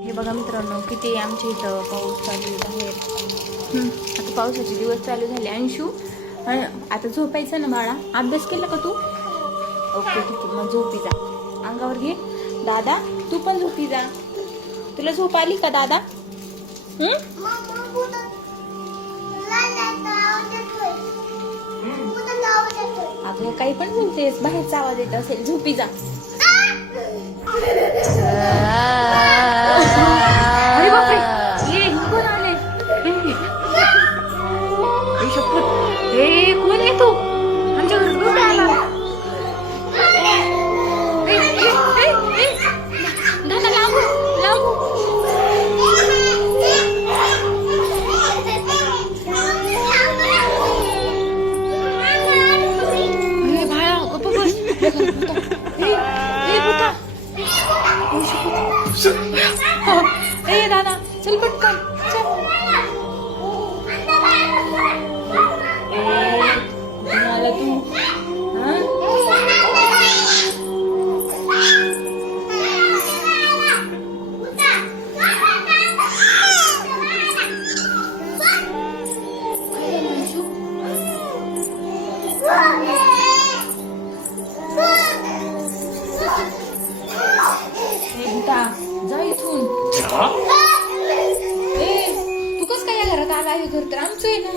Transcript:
हे बघा मित्रांनो, किती आमच्या इथं पाऊस चालू आहे बाहेर. आता पावसाचे दिवस चालू झाले. अंशू आता झोपायचं ना बाळा? अभ्यास केला का तू? ओके ठीक आहे, मग झोपी जा. अंगावर घे. दादा तू पण झोपी जा. तुला झोप आली का दादा? अगं काही पण बोलतेस, बाहेरचा आवाज येत असेल. झोपी जा. अरे बापरे, ये कोण आले? कोण आहे तू? आमच्या घरात कोण आला? दादा लागू लागू. भाया गप्प बस. ए दादा चल पटकन चल. आला तू? जा इथून. तू कस काय या घरात आला? हे घर तर आमचं आहे ना.